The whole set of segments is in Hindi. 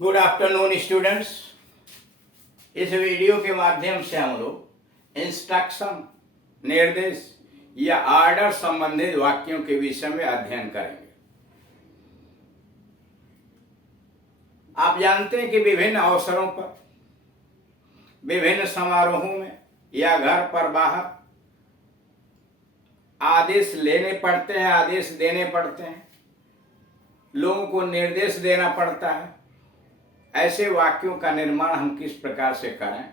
Good afternoon students. इस वीडियो के माध्यम से हम लोग इंस्ट्रक्शन, निर्देश या आर्डर संबंधित वाक्यों के विषय में अध्ययन करेंगे। आप जानते हैं कि विभिन्न अवसरों पर, विभिन्न समारोहों में या घर पर बाहर आदेश लेने पड़ते हैं, आदेश देने पड़ते हैं, लोगों को निर्देश देना पड़ता है। ऐसे वाक्यों का निर्माण हम किस प्रकार से करें,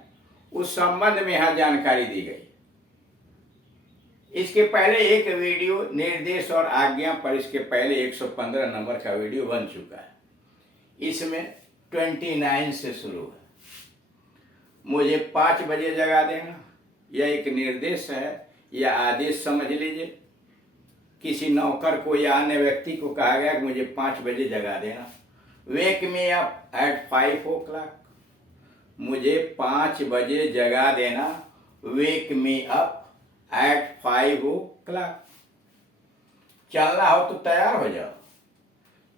उस संबंध में यहां जानकारी दी गई। इसके पहले एक वीडियो निर्देश और आज्ञा पर, इसके पहले 115 नंबर का वीडियो बन चुका है। इसमें 29 से शुरू है। मुझे 5 बजे जगा देना, यह एक निर्देश है या आदेश समझ लीजिए। किसी नौकर को या अन्य व्यक्ति को कहा गया कि मुझे 5 बजे जगा देना। वेक मी अप एट 5 o'clock, मुझे 5 बजे जगा देना। वेक मी अप एट 5 o'clock। चलना हो तो तैयार हो जाओ,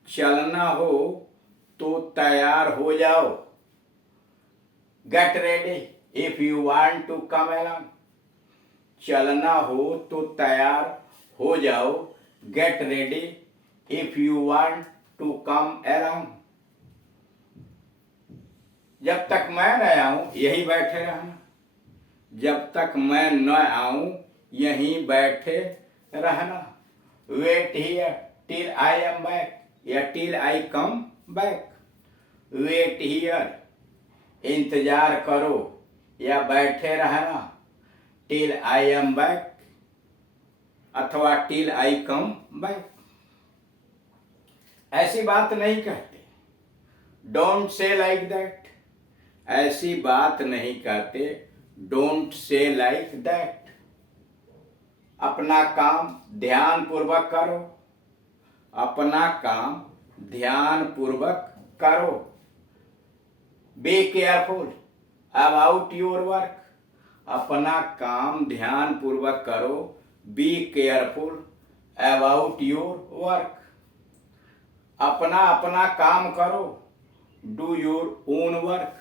चलना हो तो तैयार हो जाओ। Get ready if you want to come along, चलना हो तो तैयार हो जाओ। Get ready if you want to come along. जब तक मैं न आऊं यहीं बैठे रहना, जब तक मैं न आऊं यहीं बैठे रहना। Wait here till I am back या till I come back. Wait here इंतजार करो या बैठे रहना, टिल आई एम बैक अथवा टिल आई कम बैक। ऐसी बात नहीं कहते, डोंट से लाइक दैट। ऐसी बात नहीं कहते, डोंट से लाइक दैट। अपना काम ध्यान पूर्वक करो, अपना काम ध्यान पूर्वक करो। Be careful about your work, अपना काम ध्यान पूर्वक करो। Be careful about your work. अपना अपना काम करो, डू योर ओन वर्क।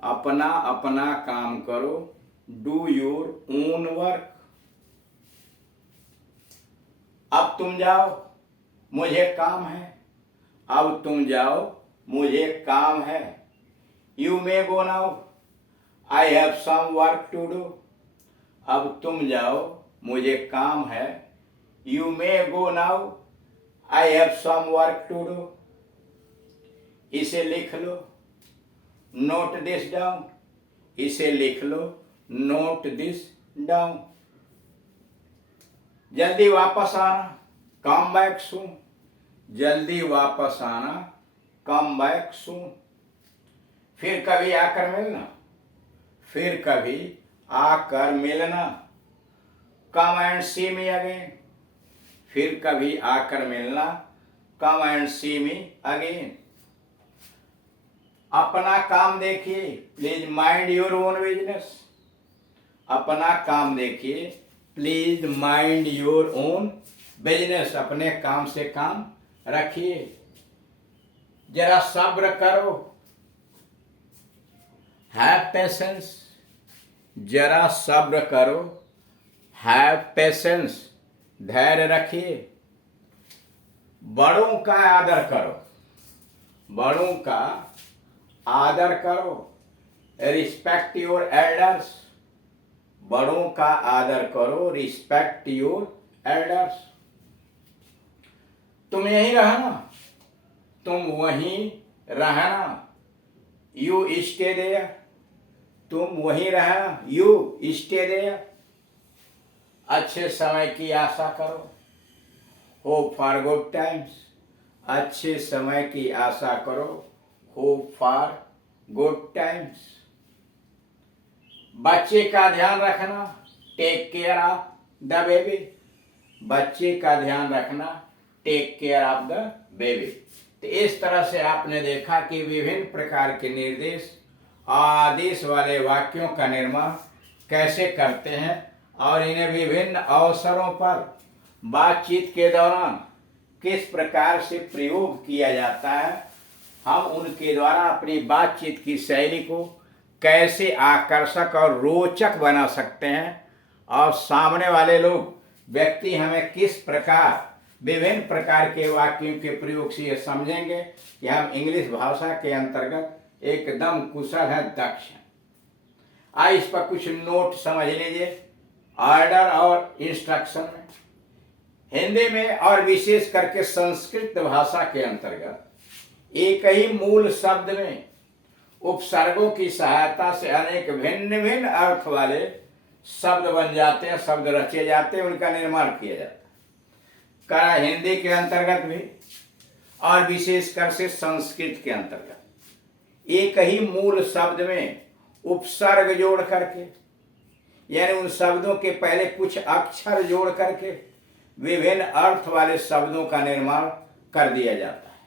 अपना अपना काम करो, डू योर ओन वर्क। अब तुम जाओ, मुझे काम है। अब तुम जाओ, मुझे काम है। You may go now, I have some work to do. अब तुम जाओ, मुझे काम है। You may go now, I have some work to do. इसे लिख लो, नोट दिस डाउन। इसे लिख लो, नोट दिस डाउन। जल्दी वापस आना, कम बैक सून। जल्दी वापस आना, कम बैक सून। फिर कभी आकर मिलना, फिर कभी आकर मिलना। Come and see me again. फिर कभी आकर मिलना, come and see me again. अपना काम देखिए, please mind your own business. अपना काम देखिए, please mind your own business. अपने काम से काम रखिए। जरा सब्र करो, हैव पेशेंस। जरा सब्र करो, हैव पेशेंस। धैर्य रखिए। बड़ों का आदर करो, बड़ों का आदर करो। Respect your elders. बड़ों का आदर करो, रिस्पेक्ट योर एल्डर्स। तुम यहीं रहना, तुम वहीं रहना। यू स्टे देयर, तुम वहीं रहना। You stay there. अच्छे समय की आशा करो, होप फॉर गुड टाइम्स। अच्छे समय की आशा करो, होप फॉर गुड टाइम्स। बच्चे का ध्यान रखना, take care of the baby. बच्चे का ध्यान रखना, take care of the baby. तो इस तरह से आपने देखा कि विभिन्न प्रकार के निर्देश, आदेश वाले वाक्यों का निर्माण कैसे करते हैं और इन्हें विभिन्न अवसरों पर बातचीत के दौरान किस प्रकार से प्रयोग किया जाता है, हम उनके द्वारा अपनी बातचीत की शैली को कैसे आकर्षक और रोचक बना सकते हैं और सामने वाले लोग व्यक्ति हमें किस प्रकार विभिन्न प्रकार के वाक्यों के प्रयोग से ये समझेंगे कि हम इंग्लिश भाषा के अंतर्गत एकदम कुशल हैं, दक्ष हैं। आइए इस पर कुछ नोट समझ लीजिए। ऑर्डर और इंस्ट्रक्शन में हिंदी में और विशेष करके संस्कृत भाषा के अंतर्गत एक ही मूल शब्द में उपसर्गों की सहायता से अनेक भिन्न भिन्न अर्थ वाले शब्द बन जाते हैं, शब्द रचे जाते हैं, उनका निर्माण किया जाता है। करा हिंदी के अंतर्गत भी और विशेषकर से संस्कृत के अंतर्गत एक ही मूल शब्द में उपसर्ग जोड़ करके, यानी उन शब्दों के पहले कुछ अक्षर जोड़ करके विभिन्न अर्थ वाले शब्दों का निर्माण कर दिया जाता है।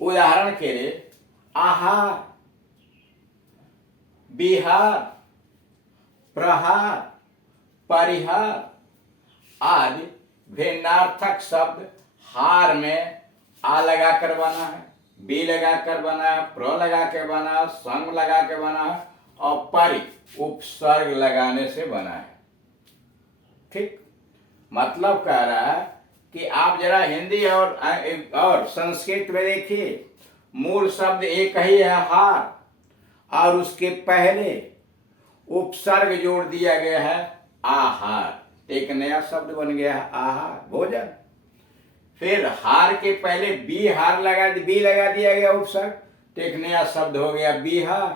उदाहरण के लिए आहार, विहार, प्रहार, परिहार आदि भिन्नार्थक शब्द हार में आ लगा कर बना है, बी लगा कर बना है, प्र लगा के बना है, संग लगा के बना है और परि उपसर्ग लगाने से बना है। ठीक, मतलब कह रहा है कि आप जरा हिंदी और संस्कृत में देखिए, मूल शब्द एक ही है हार, और उसके पहले उपसर्ग जोड़ दिया गया है आहार, एक नया शब्द बन गया है आहार, भोजन। फिर हार के पहले बी लगा दिया गया उपसर्ग, तो एक नया शब्द हो गया बिहार।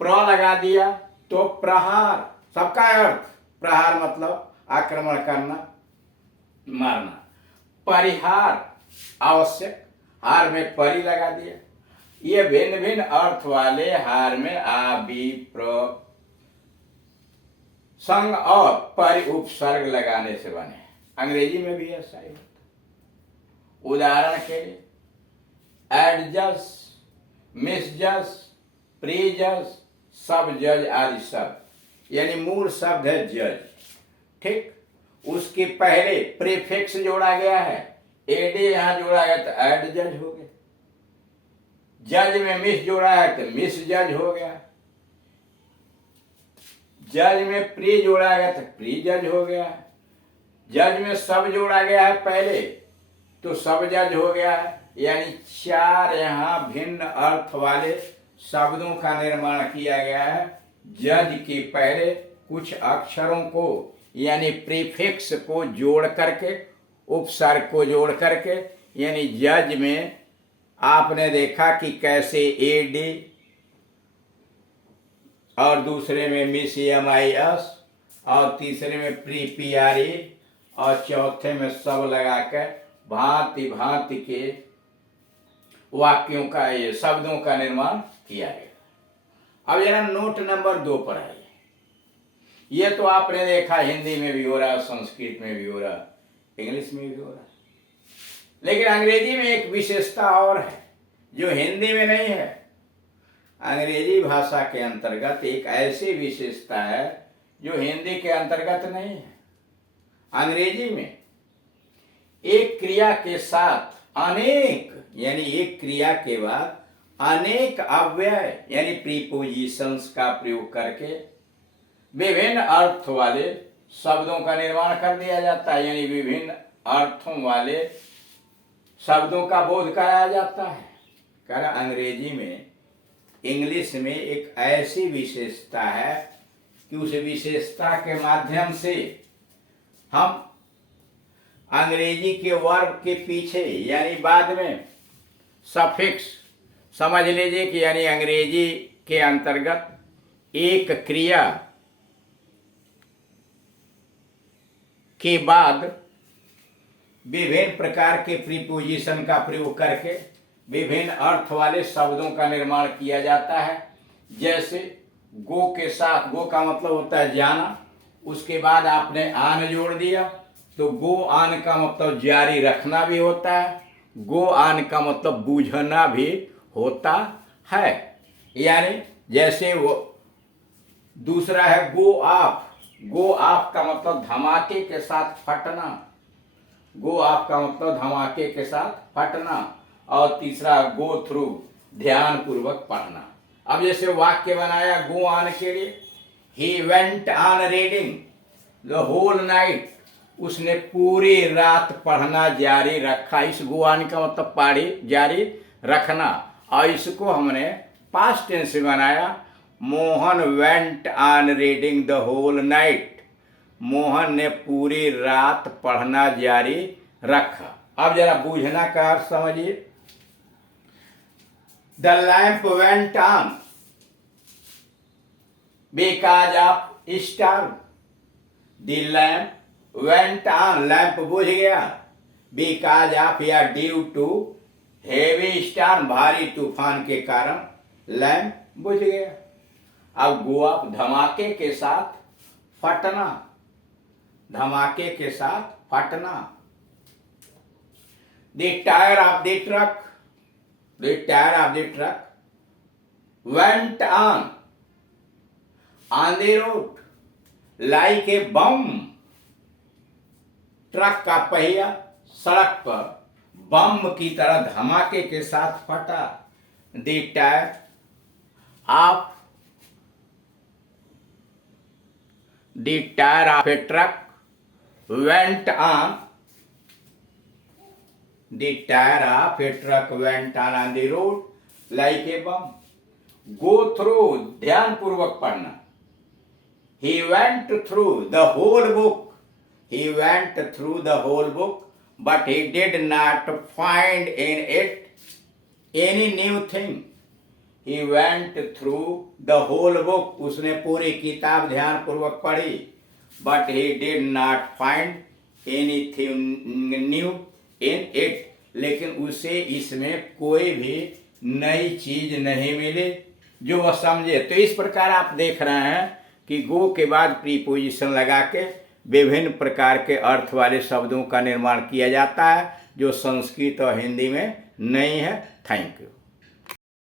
प्र लगा दिया तो प्रहार, सबका अर्थ प्रहार मतलब आक्रमण करना, मारना। परिहार आवश्यक, हार में परि लगा दिया। ये भिन्न भिन्न अर्थ वाले हार में आ, बी, प्र, संग और परि उपसर्ग लगाने से बने। अंग्रेजी में भी ऐसा ही होता। उदाहरण के लिए एडजस, मिसजस, प्रीजस, सब जज आदि शब्द, यानी मूल शब्द है जज। ठीक, उसके पहले प्रीफिक्स जोड़ा गया है, एडे यहां जोड़ा गया तो एड जज हो गया। जज में मिस जोड़ा है तो मिस जज हो गया। जज में प्री जोड़ा गया तो प्री जज हो गया। जज में सब जोड़ा गया है पहले तो सब जज हो गया है। यानी चार यहां भिन्न अर्थ वाले शब्दों का निर्माण किया गया है। जज के पहले कुछ अक्षरों को यानी प्रीफिक्स को जोड़ करके, उपसर्ग को जोड़ करके, यानी जज में आपने देखा कि कैसे एडी और दूसरे में मिस MIS और तीसरे में प्री PRE और चौथे में सब लगाकर भांति भांति के वाक्यों का, ये शब्दों का निर्माण किया गया। अब जरा नोट नंबर 2 पर आइए। ये तो आपने देखा हिंदी में भी हो रहा, संस्कृत में भी हो रहा, इंग्लिश में भी हो रहा, लेकिन अंग्रेजी में एक विशेषता और है जो हिंदी में नहीं है। अंग्रेजी भाषा के अंतर्गत एक ऐसी विशेषता है जो हिंदी के अंतर्गत नहीं है। अंग्रेजी में एक क्रिया के साथ अनेक, यानी एक क्रिया के बाद अनेक अव्यय यानी प्रीपोजिशंस का प्रयोग करके विभिन्न अर्थ वाले शब्दों का निर्माण कर दिया जाता है, यानी विभिन्न अर्थों वाले शब्दों का बोध कराया जाता है। कारण अंग्रेजी में, इंग्लिश में एक ऐसी विशेषता है कि उस विशेषता के माध्यम से हम अंग्रेजी के वर्ब के पीछे यानी बाद में सफिक्स समझ लीजिए कि यानी अंग्रेजी के अंतर्गत एक क्रिया के बाद विभिन्न प्रकार के प्रीपोजिशन का प्रयोग करके विभिन्न अर्थ वाले शब्दों का निर्माण किया जाता है। जैसे गो के साथ, गो का मतलब होता है जाना, उसके बाद आपने आन जोड़ दिया तो गो आन का मतलब जारी रखना भी होता है, गो आन का मतलब बूझना भी होता है। यानी जैसे वो दूसरा है गो ऑफ, गो ऑफ का मतलब धमाके के साथ फटना, गो ऑफ का मतलब धमाके के साथ फटना, और तीसरा गो थ्रू, ध्यान पूर्वक पढ़ना। अब जैसे वाक्य बनाया गो ऑन के लिए, he went on reading the whole night, उसने पूरी रात पढ़ना जारी रखा। इस गो ऑन का मतलब पढ़ी जारी रखना, और इसको हमने पास्ट टेंस में बनाया, Mohan went on reading the whole night, Mohan ने पूरी रात पढ़ना जारी रखा। अब जरा बूझना का अर्थ समझिए। The lamp went on because of storm, the lamp went on, lamp बुझ गया, बिकॉज ऑफ या ड्यू टू हेवी स्टार्म, भारी तूफान के कारण लैंप बुझ गया। अब गो ऑफ, धमाके के साथ फटना, धमाके के साथ फटना। The tyre of the truck, the tyre of the truck went on the road like a bomb, truck का पहिया सड़क पर बम की तरह धमाके के साथ फटा। The tyre of, the tyre of A truck went on, the tire of a truck went on the road like a bomb. Go through, ध्यान पूर्वक पढ़ना। He went through the whole book, he went through the whole book, but he did not find in it any new thing. He went through the whole book, उसने पूरी किताब ध्यान पूर्वक पढ़ी, but he did not find anything new in it, लेकिन उसे इसमें कोई भी नई चीज नहीं मिली जो वह समझे। तो इस प्रकार आप देख रहे हैं कि गो के बाद प्रीपोजिशन लगा के विभिन्न प्रकार के अर्थ वाले शब्दों का निर्माण किया जाता है जो संस्कृत और हिंदी में नहीं है। Thank you.